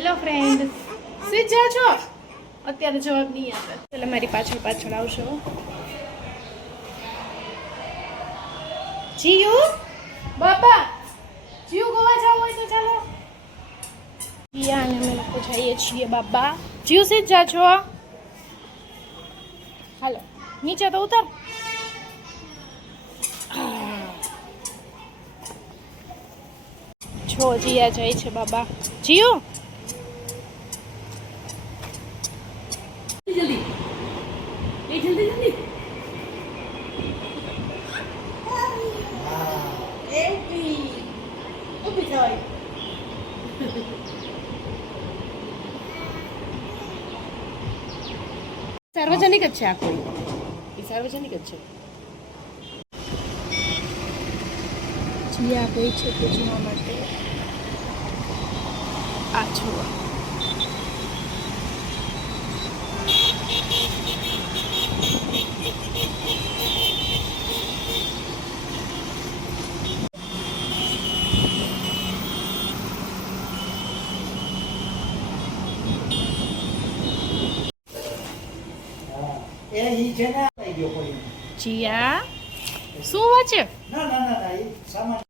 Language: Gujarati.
હેલો ફ્રેન્ડ, સુઈ જા છો? અત્યારે જવાબ નહીં આપે. એટલે મારી પાછળ પાછળ આવશો. જીયુ બાબા, જીયુ ગોવા જવું હોય તો ચાલો. જીયા અને અમે લોકો જઈએ છીએ બાબા. જીયુ સીધ જા છો? હાલો નીચે તો ઉતર. છો જીયા જાય છે બાબા. જીયુ જલ્દી જલ્દી જલ્દી. સાર્વજનિક જ છે આ કોઈ, એ સાર્વજનિક જ છે. જીયા ગઈ છે પૂજવા માટે. આ જોવા જીયા શું વાંચે? ના ના ના ના એ સામાન